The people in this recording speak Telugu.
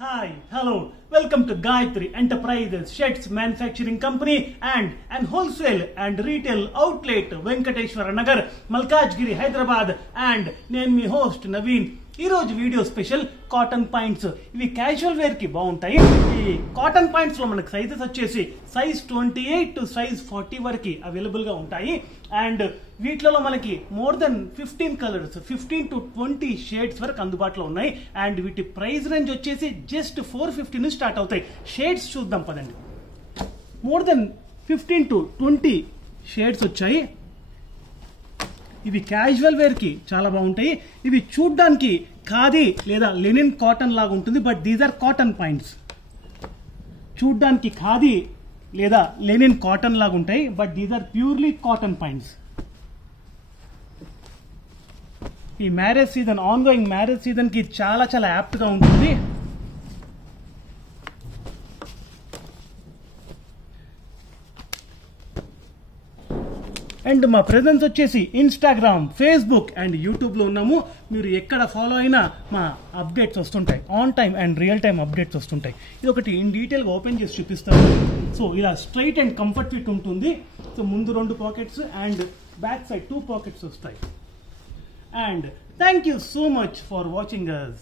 Hi, hello, welcome to Gayatri Enterprises Sheds Manufacturing Company and wholesale and retail outlet Venkateshwara Nagar, Malkajgiri, Hyderabad, and name me host Naveen. ఈ రోజు వీడియో స్పెషల్ కాటన్ పాయింట్స్. ఇవి క్యాజువల్ వేర్ కి బాగుంటాయి. ఈ కాటన్ పాయింట్స్ లో మనకు సైజెస్ వచ్చేసి సైజ్ 28 టు సైజ్ 40 వరకు అవైలబుల్ గా ఉంటాయి. అండ్ వీటిలో మనకి more than 15 colours 15 to 20 shades వరకు అందుబాటులో ఉన్నాయి. అండ్ వీటి ప్రైస్ రేంజ్ వచ్చేసి జస్ట్ 450 నుంచి స్టార్ట్ అవుతాయి. షేడ్స్ చూద్దాం పదండి. మోర్ దెన్ 15 టు 20 షేడ్స్ వచ్చాయి. ఇవి క్యాజువల్ వేర్ కి చాలా బాగుంటాయి. ఇవి చూడ్డానికి ఖాదీ లేదా లెనిన్ కాటన్ లాగా ఉంటుంది. But these are cotton pants. చూడ్డానికి ఖాదీ లేదా లెనిన్ కాటన్ లాగా ఉంటాయి. But these are purely cotton pants. ఈ marriage season, ongoing marriage season కి చాలా చాలా యాప్ట్ గా ఉంటుంది. అండ్ మా ప్రెజెన్స్ వచ్చేసి ఇన్స్టాగ్రామ్, ఫేస్బుక్ అండ్ యూట్యూబ్ లో ఉన్నాము. మీరు ఎక్కడ ఫాలో అయినా మా అప్డేట్స్ వస్తుంటాయి. On time and real time updates వస్తుంటాయి. ఇది ఒకటి ఇన్ డీటెయిల్ గా ఓపెన్ చేసి చూపిస్తాను. సో ఇలా స్ట్రైట్ అండ్ కంఫర్ట్ ఫిట్ ఉంటుంది. సో ముందు 2 pockets and back side 2 pockets వస్తాయి. And thank you so much for watching us.